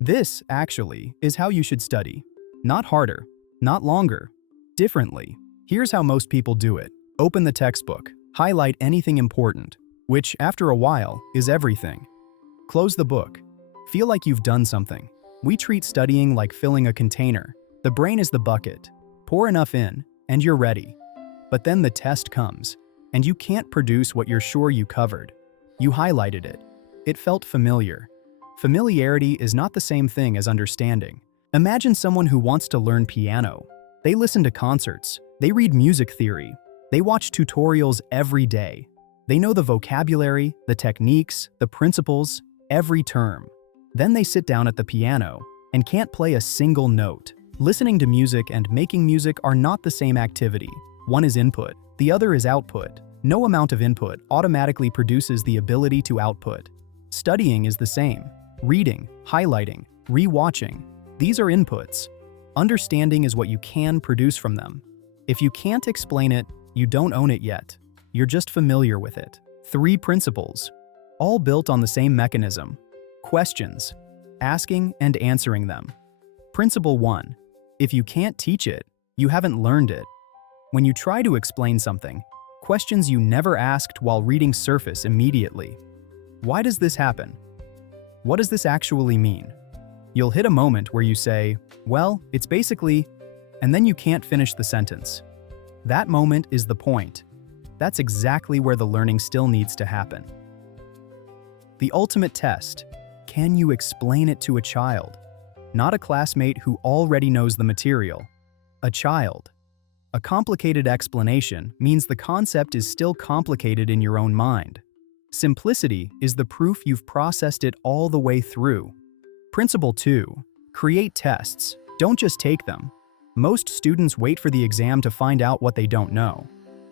This, actually, is how you should study. Not harder, not longer, differently. Here's how most people do it. Open the textbook, highlight anything important, which, after a while, is everything. Close the book. Feel like you've done something. We treat studying like filling a container. The brain is the bucket. Pour enough in, and you're ready. But then the test comes, and you can't produce what you're sure you covered. You highlighted it. It felt familiar. Familiarity is not the same thing as understanding. Imagine someone who wants to learn piano. They listen to concerts. They read music theory. They watch tutorials every day. They know the vocabulary, the techniques, the principles, every term. Then they sit down at the piano and can't play a single note. Listening to music and making music are not the same activity. One is input, the other is output. No amount of input automatically produces the ability to output. Studying is the same. Reading, highlighting, re-watching. These are inputs. Understanding is what you can produce from them. If you can't explain it, you don't own it yet. You're just familiar with it. 3 principles, all built on the same mechanism. Questions, asking and answering them. Principle 1. If you can't teach it, you haven't learned it. When you try to explain something, questions you never asked while reading surface immediately. Why does this happen? What does this actually mean? You'll hit a moment where you say, well, it's basically, and then you can't finish the sentence. That moment is the point. That's exactly where the learning still needs to happen. The ultimate test. Can you explain it to a child? Not a classmate who already knows the material. A child. A complicated explanation means the concept is still complicated in your own mind. Simplicity is the proof you've processed it all the way through. Principle 2. Create tests. Don't just take them. Most students wait for the exam to find out what they don't know.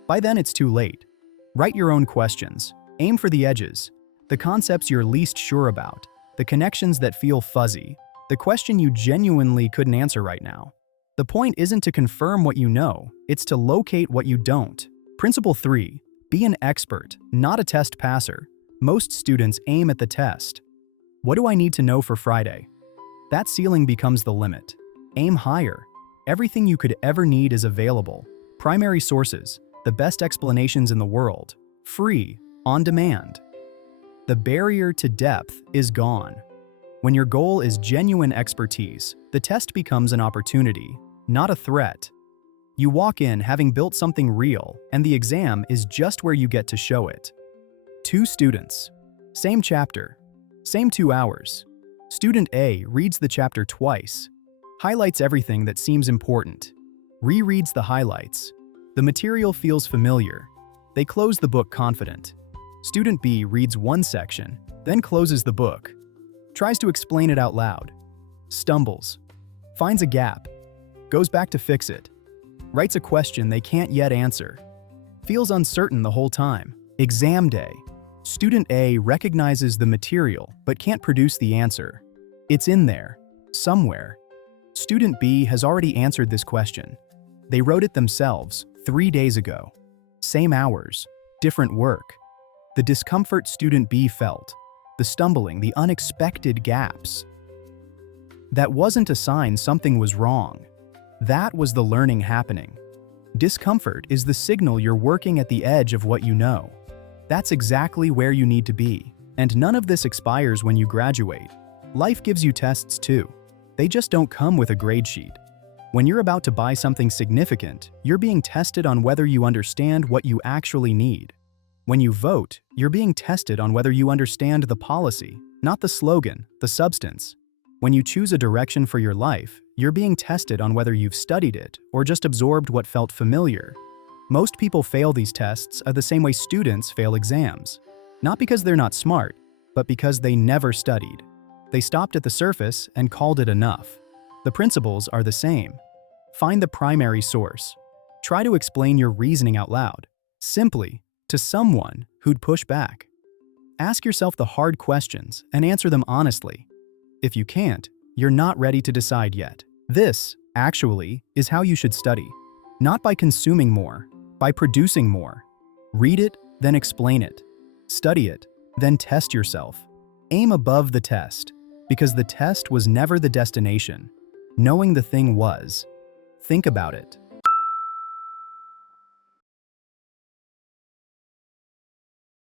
By then it's too late. Write your own questions. Aim for the edges. The concepts you're least sure about. The connections that feel fuzzy. The question you genuinely couldn't answer right now. The point isn't to confirm what you know, it's to locate what you don't. Principle 3. Be an expert, not a test passer. Most students aim at the test. What do I need to know for Friday? That ceiling becomes the limit. Aim higher. Everything you could ever need is available. Primary sources, the best explanations in the world. Free, on demand. The barrier to depth is gone. When your goal is genuine expertise, the test becomes an opportunity, not a threat. You walk in having built something real, and the exam is just where you get to show it. 2 students. Same chapter. Same 2 hours. Student A reads the chapter twice. Highlights everything that seems important. Rereads the highlights. The material feels familiar. They close the book confident. Student B reads one section, then closes the book. Tries to explain it out loud. Stumbles. Finds a gap. Goes back to fix it. Writes a question they can't yet answer. Feels uncertain the whole time. Exam day. Student A recognizes the material but can't produce the answer. It's in there, somewhere. Student B has already answered this question. They wrote it themselves 3 days ago. Same hours, different work. The discomfort student B felt, the stumbling, the unexpected gaps. That wasn't a sign something was wrong. That was the learning happening. Discomfort is the signal you're working at the edge of what you know. That's exactly where you need to be. And none of this expires when you graduate. Life gives you tests too. They just don't come with a grade sheet. When you're about to buy something significant, you're being tested on whether you understand what you actually need. When you vote, you're being tested on whether you understand the policy, not the slogan, the substance. When you choose a direction for your life, you're being tested on whether you've studied it or just absorbed what felt familiar. Most people fail these tests the same way students fail exams. Not because they're not smart, but because they never studied. They stopped at the surface and called it enough. The principles are the same. Find the primary source. Try to explain your reasoning out loud, simply, to someone who'd push back. Ask yourself the hard questions and answer them honestly. If you can't, you're not ready to decide yet. This, actually, is how you should study. Not by consuming more, by producing more. Read it, then explain it. Study it, then test yourself. Aim above the test. Because the test was never the destination. Knowing the thing was. Think about it.